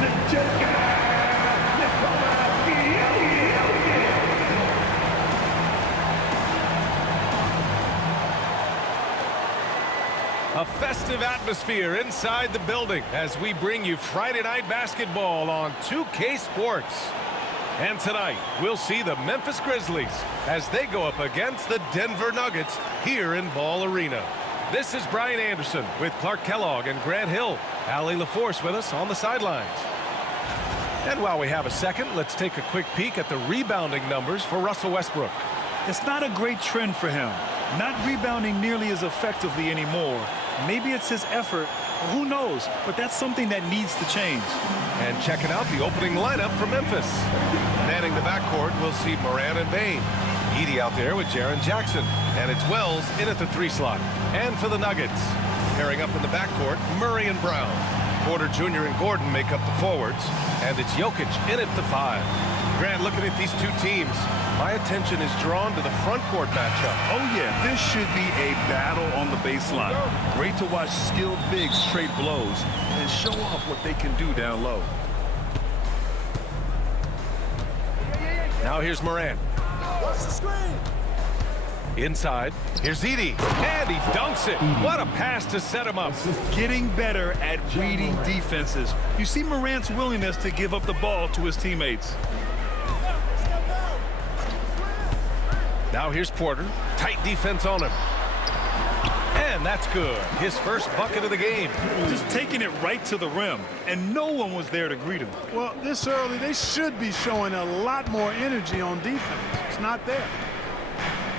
A festive atmosphere inside the building as we bring you Friday Night Basketball on 2K Sports. And tonight, we'll see the Memphis Grizzlies as they go up against the Denver Nuggets here in Ball Arena. This is Brian Anderson with Clark Kellogg and Grant Hill. Allie LaForce with us on the sidelines. And while we have a second, let's take a quick peek at the rebounding numbers for Russell Westbrook. It's not a great trend for him. Not rebounding nearly as effectively anymore. Maybe it's his effort, or who knows, but that's something that needs to change. And checking out the opening lineup for Memphis. Manning the backcourt, we'll see Moran and Bain. Edey out there with Jaren Jackson. And it's Wells in at the 3 slot. And for the Nuggets, pairing up in the backcourt, Murray and Brown. Porter Jr. and Gordon make up the forwards. And it's Jokic in at the 5. Grant, looking at these two teams, my attention is drawn to the front court matchup. Oh, yeah, this should be a battle on the baseline. Great to watch skilled bigs trade blows and show off what they can do down low. Now here's Moran. Watch the screen. Inside, here's Edey, and he dunks it. What a pass to set him up. Getting better at reading defenses. You see Morant's willingness to give up the ball to his teammates. Now here's Porter. Tight defense on him. And that's good. His first bucket of the game. Just taking it right to the rim, and no one was there to greet him. Well, this early, they should be showing a lot more energy on defense. It's not there.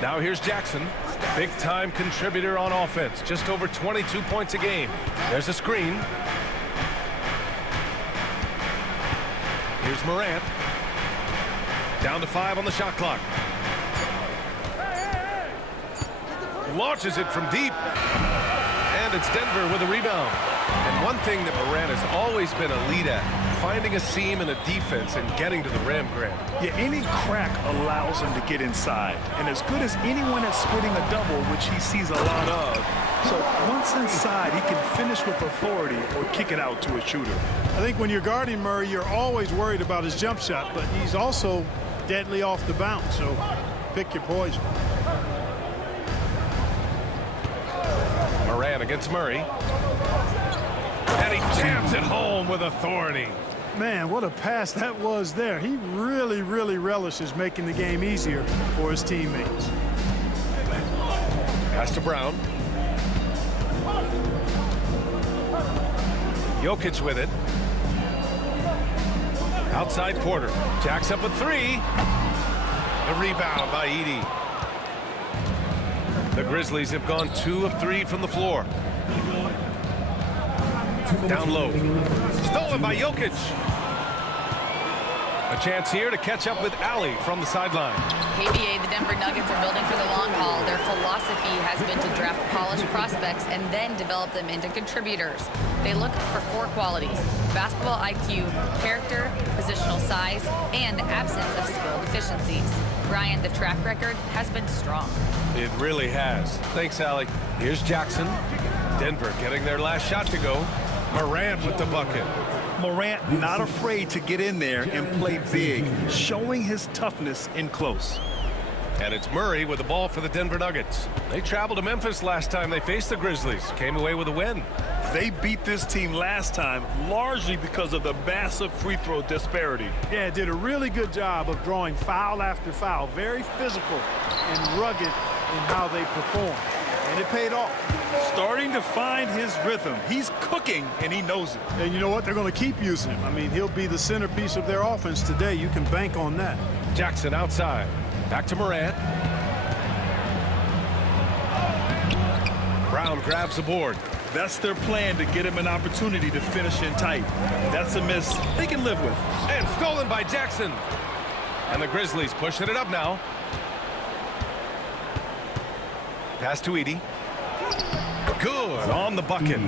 Now here's Jackson. Big-time contributor on offense. Just over 22 points a game. There's a screen. Here's Morant. Down to 5 on the shot clock. Launches it from deep. And it's Denver with a rebound. And one thing that Morant has always been a lead at, finding a seam in a defense and getting to the rim, Grant. Yeah, any crack allows him to get inside. And as good as anyone at splitting a double, which he sees a lot of. So once inside, he can finish with authority or kick it out to a shooter. I think when you're guarding Murray, you're always worried about his jump shot, but he's also deadly off the bounce, so pick your poison. Moran against Murray. And he jams it home with authority. Man, what a pass that was there. He really, really relishes making the game easier for his teammates. Pass to Brown. Jokic with it. Outside Porter. Jacks up a 3. The rebound by Edey. The Grizzlies have gone 2 of 3 from the floor. Down low. Stolen by Jokic. A chance here to catch up with Allie from the sideline. KBA, the Denver Nuggets are building for the long haul. Their philosophy has been to draft polished prospects and then develop them into contributors. They look for 4 qualities: basketball IQ, character, positional size, and absence of skill deficiencies. Brian, the track record has been strong. It really has. Thanks, Allie. Here's Jackson. Denver getting their last shot to go. Morant with the bucket. Morant not afraid to get in there and play big, showing his toughness in close. And it's Murray with the ball for the Denver Nuggets. They traveled to Memphis last time they faced the Grizzlies. Came away with a win. They beat this team last time largely because of the massive free throw disparity. Yeah, did a really good job of drawing foul after foul. Very physical and rugged in how they perform. And it paid off. Starting to find his rhythm. He's cooking, and he knows it. And you know what? They're going to keep using him. I mean, he'll be the centerpiece of their offense today. You can bank on that. Jackson outside. Back to Morant. Brown grabs the board. That's their plan, to get him an opportunity to finish in tight. That's a miss they can live with. And stolen by Jackson. And the Grizzlies pushing it up now. Pass to Edey. Good on the bucket.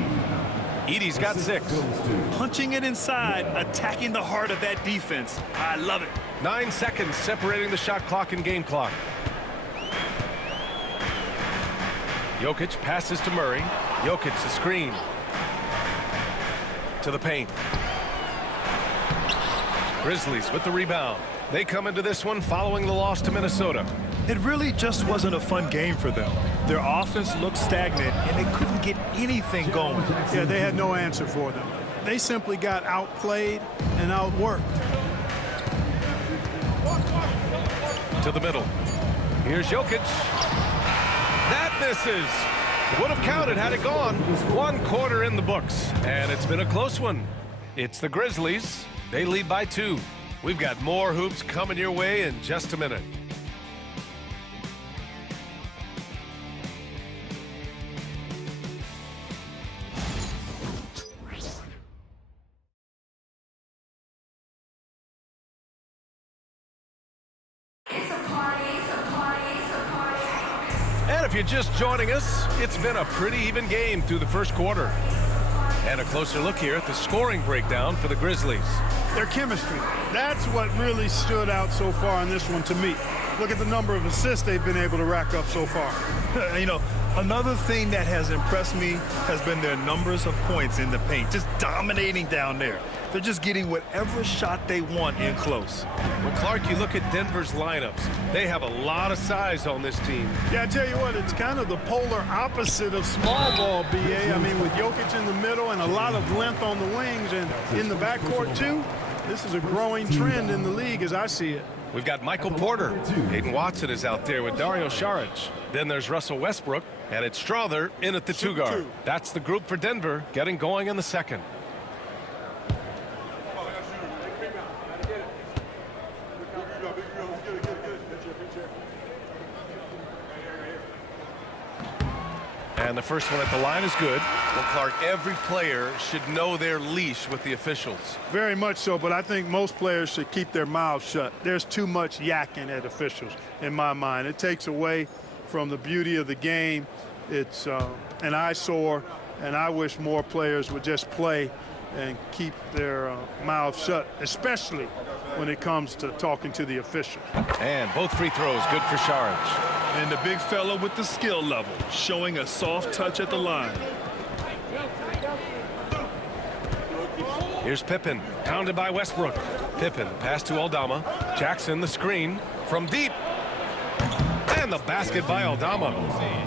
Edey's got 6. Punching it inside, attacking the heart of that defense. I love it. 9 seconds separating the shot clock and game clock. Jokic passes to Murray. Jokic the screen. To the paint. Grizzlies with the rebound. They come into this one following the loss to Minnesota. It really just wasn't a fun game for them. Their offense looked stagnant, and they couldn't get anything going. Yeah, they had no answer for them. They simply got outplayed and outworked. To the middle. Here's Jokic. That misses. Would have counted had it gone. 1 quarter in the books, and it's been a close one. It's the Grizzlies. They lead by 2. We've got more hoops coming your way in just a minute. And if you're just joining us, it's been a pretty even game through the first quarter. And a closer look here at the scoring breakdown for the Grizzlies. Their chemistry, that's what really stood out so far in this one to me. Look at the number of assists they've been able to rack up so far. You know, another thing that has impressed me has been their numbers of points in the paint, just dominating down there. They're just getting whatever shot they want in close. Well, Clark, you look at Denver's lineups. They have a lot of size on this team. Yeah, I tell you what, it's kind of the polar opposite of small ball, B.A. I mean, with Jokic in the middle and a lot of length on the wings and in the backcourt, too, this is a growing trend in the league as I see it. We've got Michael Porter. Hayden Watson is out there with Dario Saric. Then there's Russell Westbrook, and it's Strother in at the 2-guard. That's the group for Denver, getting going in the second. And the first one at the line is good. Well, Clark, every player should know their leash with the officials. Very much so, but I think most players should keep their mouths shut. There's too much yakking at officials, in my mind. It takes away from the beauty of the game. It's an eyesore, and I wish more players would just play and keep their mouths shut, especially when it comes to talking to the official. And both free throws good for Saric. And the big fella with the skill level, showing a soft touch at the line. Here's Pippen, pounded by Westbrook. Pippen, pass to Aldama. Jackson, the screen from deep. And the basket by Aldama.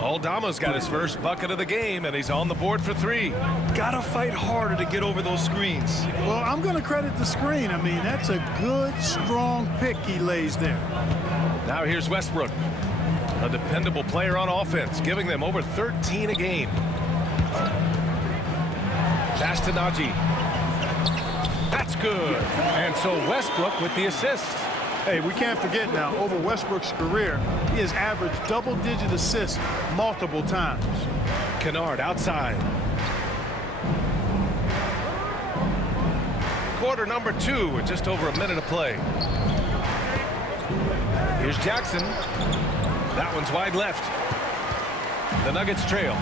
Aldama's got his first bucket of the game, and he's on the board for 3. Gotta fight harder to get over those screens. Well, I'm going to credit the screen. I mean, that's a good, strong pick he lays there. Now here's Westbrook. A dependable player on offense, giving them over 13 a game. Pass to Najee. That's good. And so Westbrook with the assist. Hey, we can't forget now, over Westbrook's career, he has averaged double-digit assists multiple times. Kennard outside. Quarter number 2 with just over a minute of play. Here's Jackson. That one's wide left. The Nuggets trail.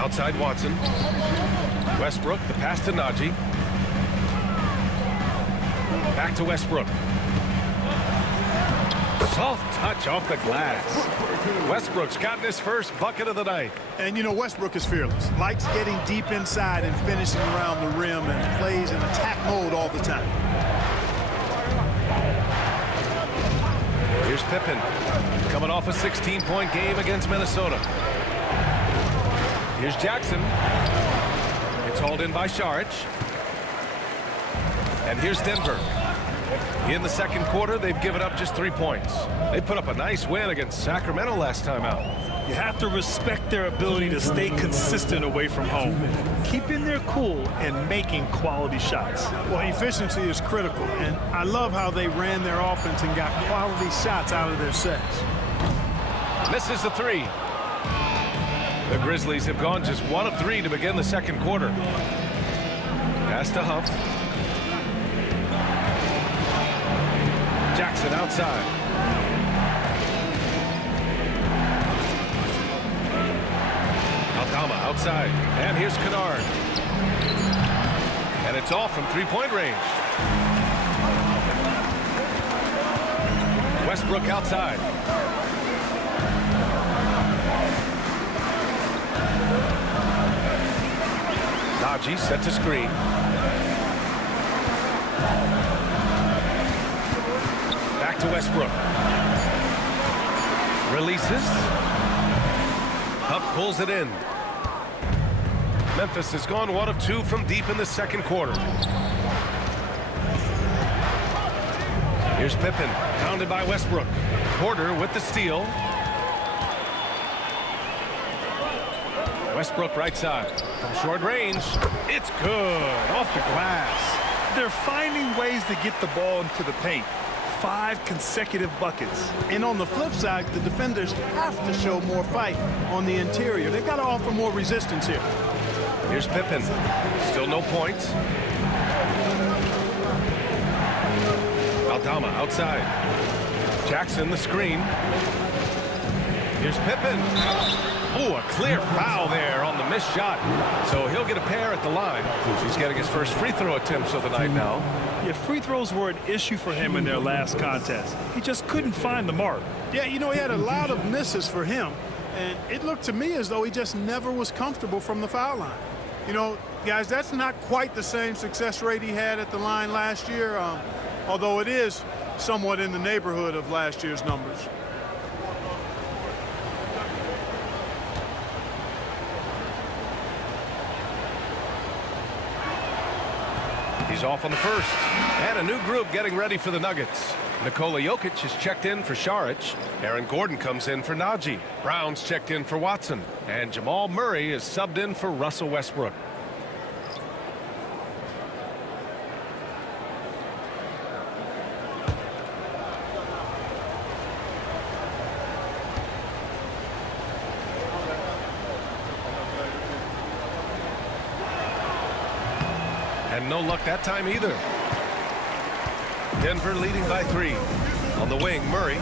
Outside Watson. Westbrook, the pass to Najee. Back to Westbrook. Soft touch off the glass. Westbrook's gotten his first bucket of the night. And, you know, Westbrook is fearless. Likes getting deep inside and finishing around the rim and plays in attack mode all the time. Here's Pippen, coming off a 16-point game against Minnesota. Here's Jackson. It's hauled in by Saric. And here's Denver. In the second quarter, they've given up just 3 points. They put up a nice win against Sacramento last time out. You have to respect their ability to stay consistent away from home, keeping their cool and making quality shots. Well, efficiency is critical, and I love how they ran their offense and got quality shots out of their sets. Misses the 3. The Grizzlies have gone just 1 of 3 to begin the second quarter. Pass to Huff. Jackson outside. Aldama outside. And here's Kennard. And it's off from 3-point range. Westbrook outside. Najee set to screen. Back to Westbrook. Releases. Huff pulls it in. Memphis has gone 1 of 2 from deep in the second quarter. Here's Pippen, pounded by Westbrook. Porter with the steal. Westbrook right side. From short range, it's good. Off the glass. They're finding ways to get the ball into the paint. 5 consecutive buckets. And on the flip side, the defenders have to show more fight on the interior. They've got to offer more resistance here. Here's Pippen. Still no points. Aldama outside. Jackson the screen. Here's Pippen. Oh, a clear foul there on the missed shot. So he'll get a pair at the line. He's getting his first free throw attempts of the night now. Yeah, free throws were an issue for him in their last contest. He just couldn't find the mark. Yeah, you know, he had a lot of misses for him. And it looked to me as though he just never was comfortable from the foul line. You know, guys, that's not quite the same success rate he had at the line last year, although it is somewhat in the neighborhood of last year's numbers. He's off on the first. And a new group getting ready for the Nuggets. Nikola Jokic is checked in for Šarić. Aaron Gordon comes in for Naji. Brown's checked in for Watson. And Jamal Murray is subbed in for Russell Westbrook. And no luck that time either. Denver leading by 3. On the wing, Murray.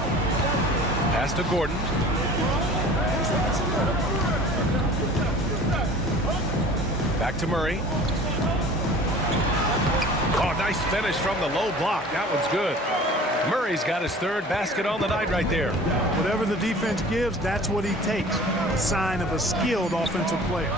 Pass to Gordon. Back to Murray. Oh, nice finish from the low block. That one's good. Murray's got his 3rd basket on the night right there. Whatever the defense gives, that's what he takes. A sign of a skilled offensive player.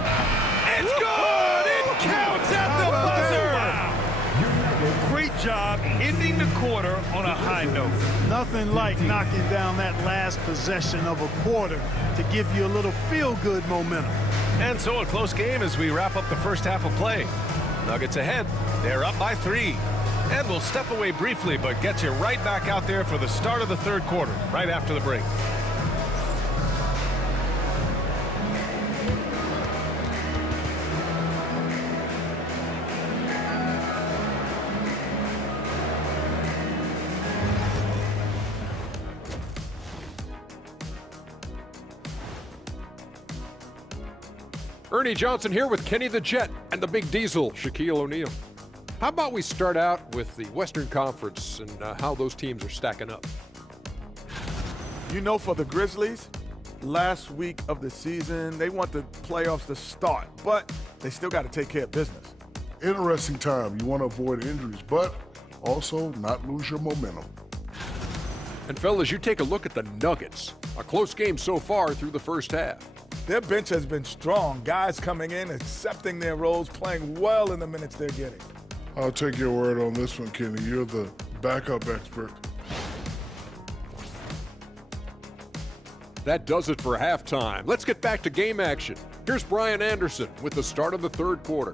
It's good! It counts at the buzzer! Wow. Great job ending the quarter on a high note. Nothing like knocking down that last possession of a quarter to give you a little feel-good momentum. And so a close game as we wrap up the first half of play. Nuggets ahead. They're up by 3. And we'll step away briefly, but get you right back out there for the start of the 3rd quarter, right after the break. Ernie Johnson here with Kenny the Jet and the Big Diesel, Shaquille O'Neal. How about we start out with the Western Conference and how those teams are stacking up? You know, for the Grizzlies, last week of the season, they want the playoffs to start, but they still got to take care of business. Interesting time. You want to avoid injuries, but also not lose your momentum. And fellas, you take a look at the Nuggets. A close game so far through the first half. Their bench has been strong. Guys coming in, accepting their roles, playing well in the minutes they're getting. I'll take your word on this one, Kenny. You're the backup expert. That does it for halftime. Let's get back to game action. Here's Brian Anderson with the start of the 3rd quarter.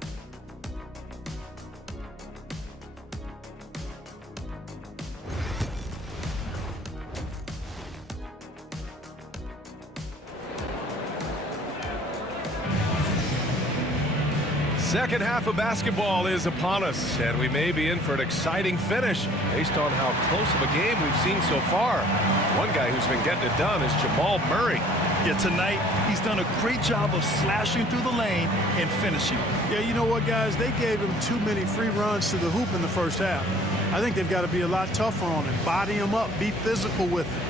Second half of basketball is upon us, and we may be in for an exciting finish based on how close of a game we've seen so far. One guy who's been getting it done is Jamal Murray. Yeah, tonight he's done a great job of slashing through the lane and finishing. Yeah, you know what, guys? They gave him too many free runs to the hoop in the first half. I think they've got to be a lot tougher on him. Body him up. Be physical with him.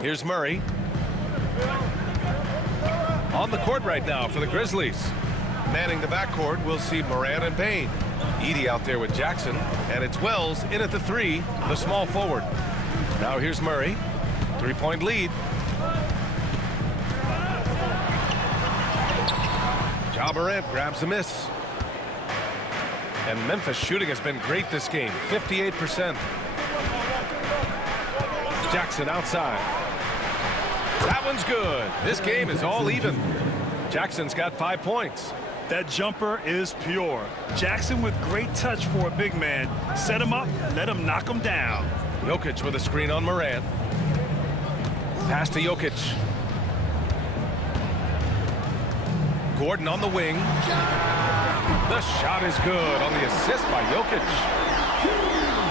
Here's Murray. On the court right now for the Grizzlies. Manning the backcourt, we'll see Moran and Payne. Edey out there with Jackson, and it's Wells in at the 3, the small forward. Now here's Murray. 3-point lead. Ja Morant grabs a miss. And Memphis shooting has been great this game, 58%. Jackson outside. That one's good. This game is all even. Jackson's got 5 points. That jumper is pure. Jackson with great touch for a big man. Set him up, let him knock him down. Jokic with a screen on Morant. Pass to Jokic. Gordon on the wing. The shot is good on the assist by Jokic.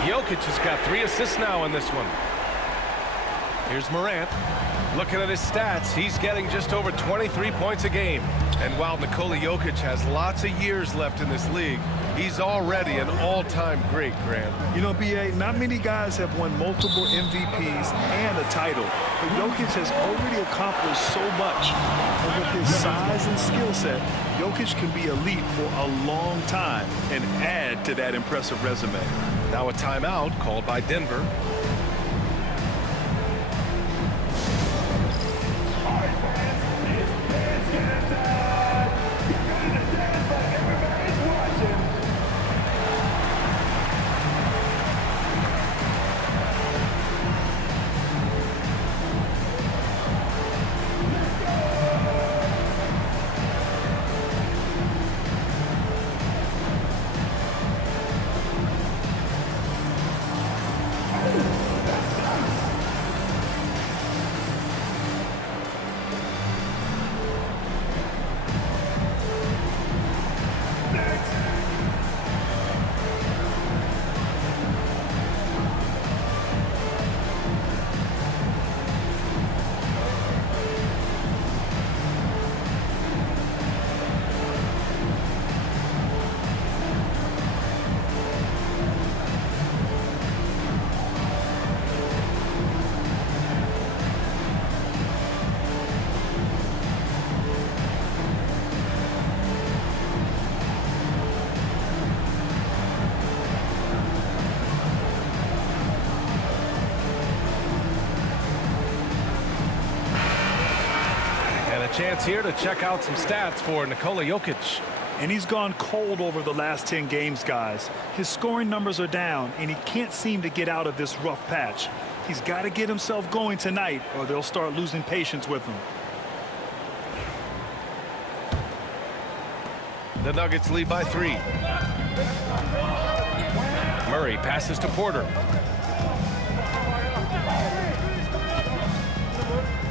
Jokic has got 3 assists now in this one. Here's Morant. Looking at his stats, he's getting just over 23 points a game. And while Nikola Jokic has lots of years left in this league, he's already an all-time great, Grant. You know, B.A., not many guys have won multiple MVPs and a title. But Jokic has already accomplished so much. And with his size and skill set, Jokic can be elite for a long time and add to that impressive resume. Now a timeout called by Denver. Chance here to check out some stats for Nikola Jokic. And he's gone cold over the last 10 games, guys. His scoring numbers are down, and he can't seem to get out of this rough patch. He's got to get himself going tonight, or they'll start losing patience with him. The Nuggets lead by 3. Murray passes to Porter.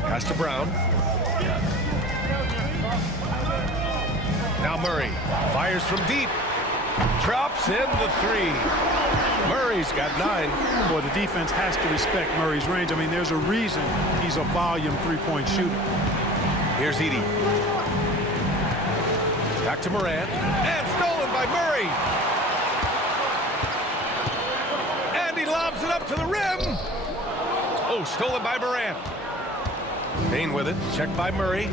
Pass to Brown. Now Murray fires from deep. Drops in the 3. Murray's got 9. Boy, the defense has to respect Murray's range. I mean, there's a reason he's a volume three-point shooter. Here's Edey. Back to Morant. And stolen by Murray. And he lobs it up to the rim. Oh, stolen by Morant. Payne with it. Checked by Murray.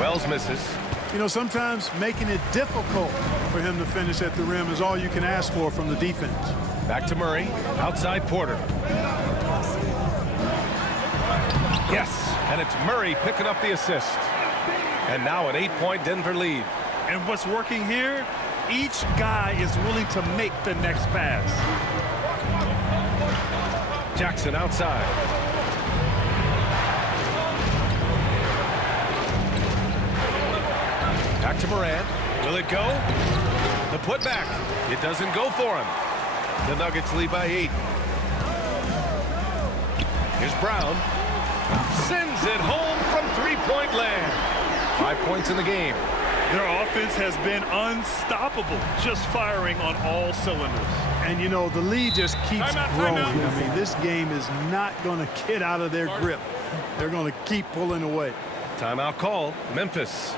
Wells misses. You know, sometimes making it difficult for him to finish at the rim is all you can ask for from the defense. Back to Murray. Outside Porter. Yes, and it's Murray picking up the assist. And now an 8-point Denver lead. And what's working here? Each guy is willing to make the next pass. Jackson outside. Back to Morant. Will it go? The putback. It doesn't go for him. The Nuggets lead by 8. Here's Brown. Sends it home from three-point land. 5 points in the game. Their offense has been unstoppable, just firing on all cylinders. And, you know, the lead just keeps growing. I mean, this game is not going to get out of their grip. They're going to keep pulling away. Timeout call. Memphis.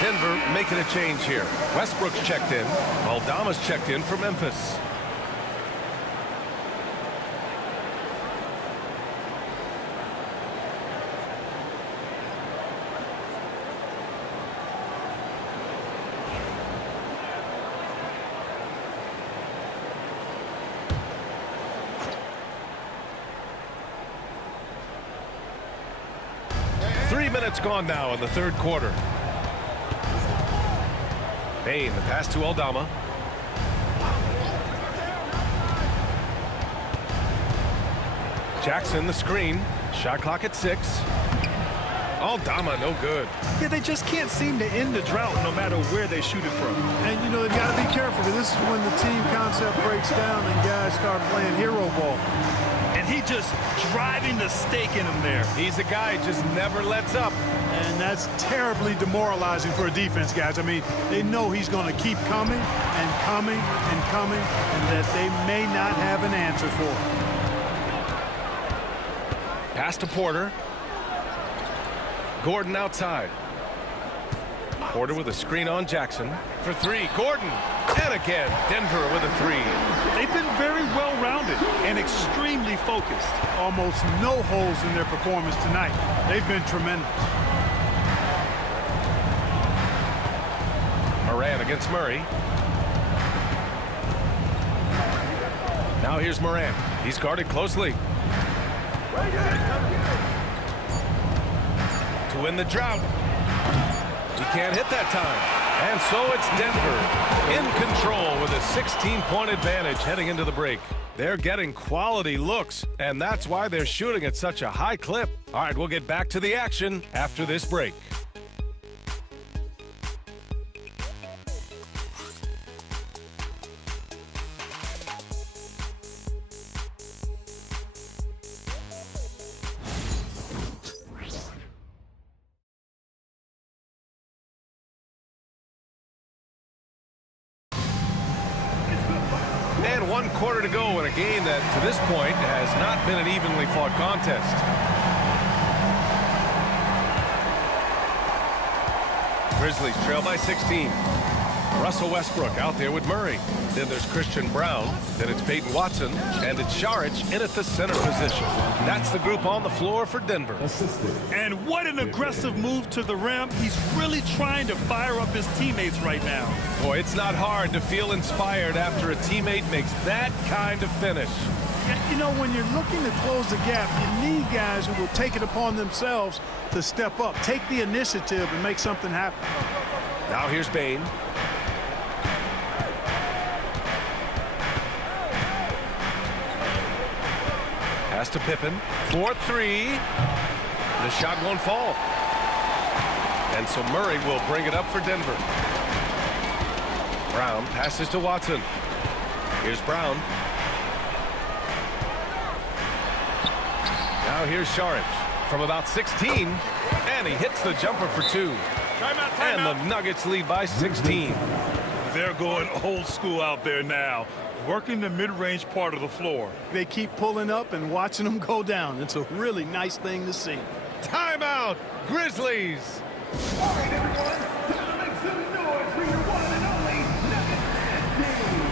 Denver making a change here. Westbrook's checked in. Aldama's checked in for Memphis. Minutes gone now in the third quarter. Bain, the pass to Aldama. Jackson, the screen. Shot clock at 6. Aldama, no good. Yeah, they just can't seem to end the drought no matter where they shoot it from. And, you know, they've got to be careful, because this is when the team concept breaks down and guys start playing hero ball. And he just driving the stake in him there. He's a guy who just never lets up. And that's terribly demoralizing for a defense, guys. I mean, they know he's going to keep coming and coming and coming, and that they may not have an answer for it. Pass to Porter. Gordon outside. Porter with a screen on Jackson for 3. Gordon. And again, Denver with a 3. They've been very well-rounded and extremely focused. Almost no holes in their performance tonight. They've been tremendous. Moran against Murray. Now here's Moran. He's guarded closely. To win the drought. He can't hit that time. And so it's Denver in control with a 16-point advantage heading into the break. They're getting quality looks, and that's why they're shooting at such a high clip. All right, we'll get back to the action after this break. And 1 quarter to go in a game that, to this point, has not been an evenly fought contest. Grizzlies trail by 16. Russell Westbrook out there with Murray. Then there's Christian Brown. Then it's Peyton Watson. And it's Šarić in at the center position. That's the group on the floor for Denver. And what an aggressive move to the rim. He's really trying to fire up his teammates right now. Boy, it's not hard to feel inspired after a teammate makes that kind of finish. You know, when you're looking to close the gap, you need guys who will take it upon themselves to step up, take the initiative, and make something happen. Now here's Bain. Pass to Pippen. 4-3. The shot won't fall. And so Murray will bring it up for Denver. Brown passes to Watson. Here's Brown. Now here's Šarić from about 16. And he hits the jumper for 2. And the Nuggets lead by 16. They're going old school out there now, working the mid-range part of the floor. They keep pulling up and watching them go down. It's a really nice thing to see. Timeout, Grizzlies. All right, everyone, time to make some noise for your one and only Nuggets team.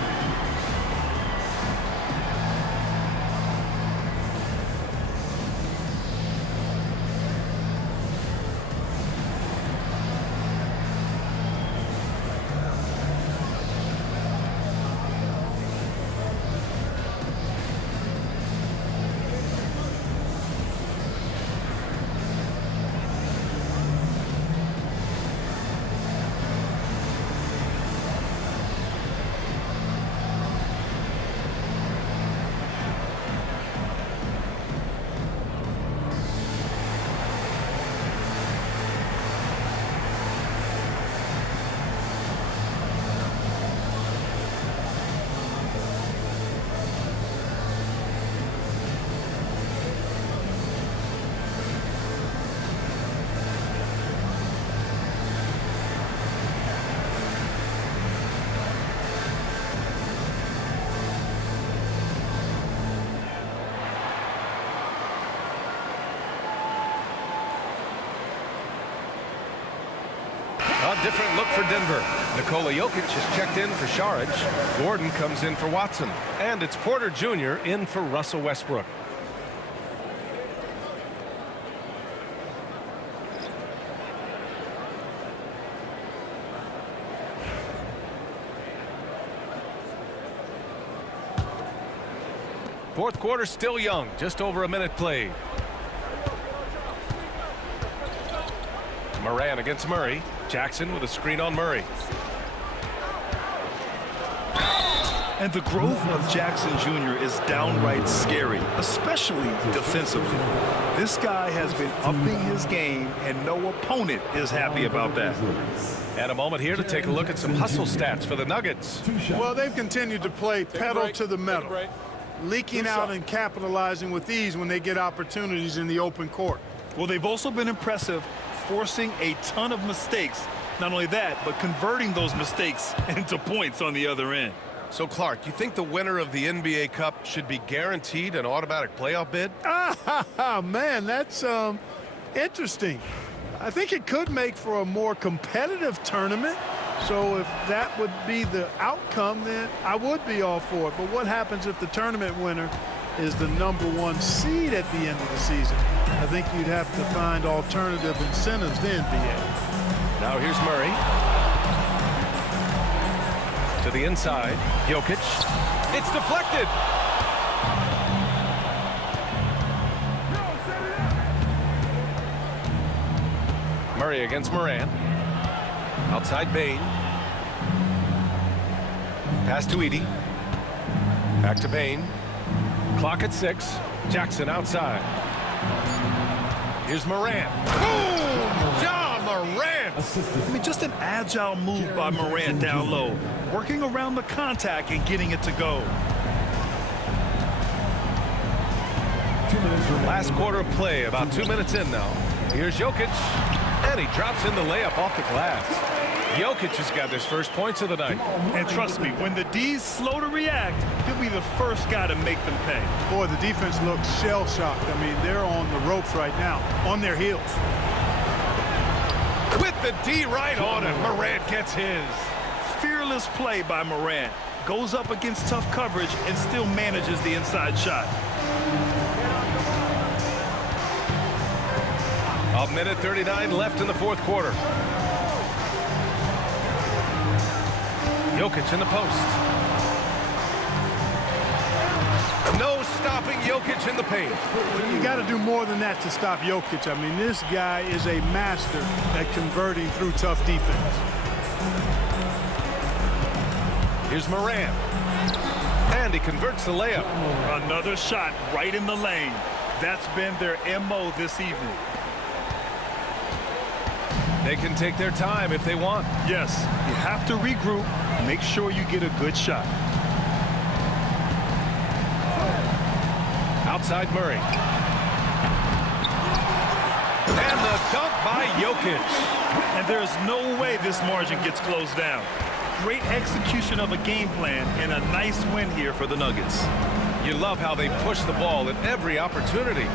A different look for Denver. Nikola Jokic has checked in for Saric. Gordon comes in for Watson. And it's Porter Jr. in for Russell Westbrook. Fourth quarter still young, just over a minute played. Moran against Murray. Jackson with a screen on Murray. And the growth of Jackson Jr. is downright scary, especially defensively. This guy has been upping his game, and no opponent is happy about that. And a moment here to take a look at some hustle stats for the Nuggets. Well, they've continued to play pedal to the metal, leaking out and capitalizing with ease when they get opportunities in the open court. Well, they've also been impressive, forcing a ton of mistakes. Not only that, but converting those mistakes into points on the other end. So, Clark, you think the winner of the NBA Cup should be guaranteed an automatic playoff bid? Man, that's interesting. I think it could make for a more competitive tournament. So if that would be the outcome, then I would be all for it. But what happens if the tournament winner is the #1 seed at the end of the season? I think you'd have to find alternative incentives in the NBA. Now here's Murray. To the inside. Jokic. It's deflected. Murray against Moran. Outside Bain. Pass to Edey. Back to Bain. Clock at 6. Jackson outside. Here's Moran. Boom! Ja Morant! I mean, just an agile move by Morant down low, working around the contact and getting it to go. Last quarter of play, about 2 minutes in now. Here's Jokic, and he drops in the layup off the glass. Jokic has got his first points of the night. And trust me, when the D's slow to react, he'll be the first guy to make them pay. Boy, the defense looks shell-shocked. I mean, they're on the ropes right now, on their heels. With the D right on it, Morant gets his. Fearless play by Morant. Goes up against tough coverage and still manages the inside shot. A minute 39 left in the fourth quarter. Jokic in the post. No stopping Jokic in the paint. You got to do more than that to stop Jokic. I mean, this guy is a master at converting through tough defense. Here's Moran. And he converts the layup. Another shot right in the lane. That's been their MO this evening. They can take their time if they want. Yes, you have to regroup. Make sure you get a good shot. Outside Murray. And the dunk by Jokic. And there's no way this margin gets closed down. Great execution of a game plan and a nice win here for the Nuggets. You love how they push the ball at every opportunity.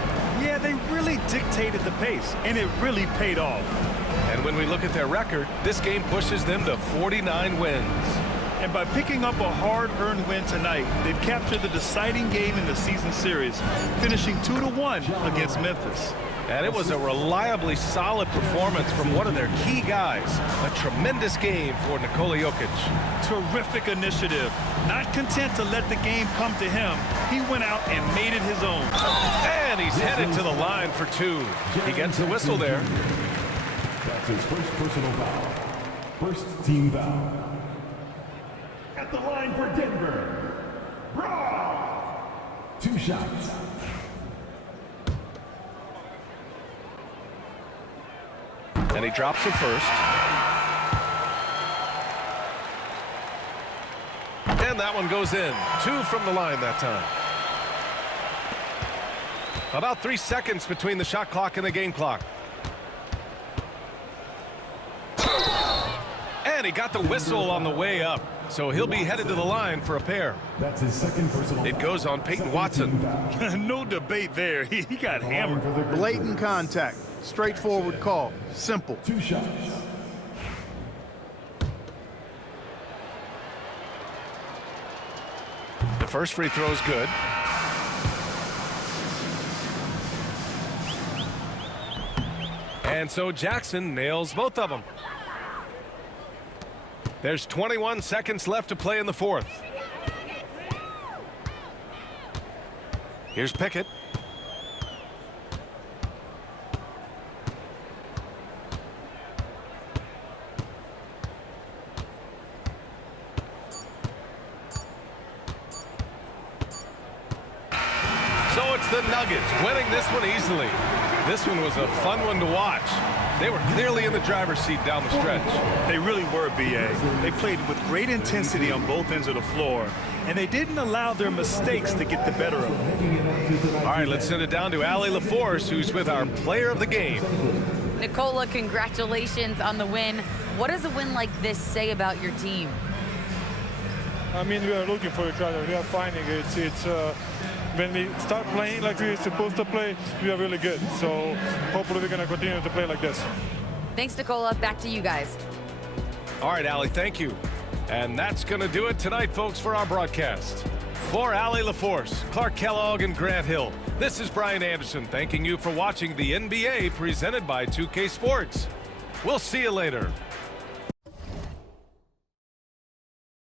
Yeah, they really dictated the pace, and it really paid off. And when we look at their record, this game pushes them to 49 wins. And by picking up a hard-earned win tonight, they've captured the deciding game in the season series, finishing 2-1 against Memphis. And it was a reliably solid performance from one of their key guys. A tremendous game for Nikola Jokic. Terrific initiative. Not content to let the game come to him, he went out and made it his own. And he's headed to the line for 2. He gets the whistle there. That's his first personal foul. First team foul. At the line for Denver, Bra. 2 shots. And he drops it first. And that one goes in. 2 from the line that time. About 3 seconds between the shot clock and the game clock. And he got the whistle on the way up. So he'll be headed to the line for a pair. That's his second personal foul. It goes on Peyton Watson. No debate there. He got hammered. Blatant contact. Straightforward call. Simple. 2 shots. The first free throw is good. And so Jackson nails both of them. There's 21 seconds left to play in the fourth. Here's Pickett. So it's the Nuggets winning this one easily. This one was a fun one to watch. They were clearly in the driver's seat down the stretch. They really were, B.A. They played with great intensity on both ends of the floor, and they didn't allow their mistakes to get the better of them. All right, let's send it down to Allie LaForce, who's with our player of the game. Nicola, congratulations on the win. What does a win like this say about your team? I mean, we are looking for each other. We are finding it. When we start playing like we're supposed to play, we are really good. So hopefully we're going to continue to play like this. Thanks, Nicola. Back to you guys. All right, Allie, thank you. And that's going to do it tonight, folks, for our broadcast. For Allie LaForce, Clark Kellogg, and Grant Hill, this is Brian Anderson thanking you for watching the NBA presented by 2K Sports. We'll see you later.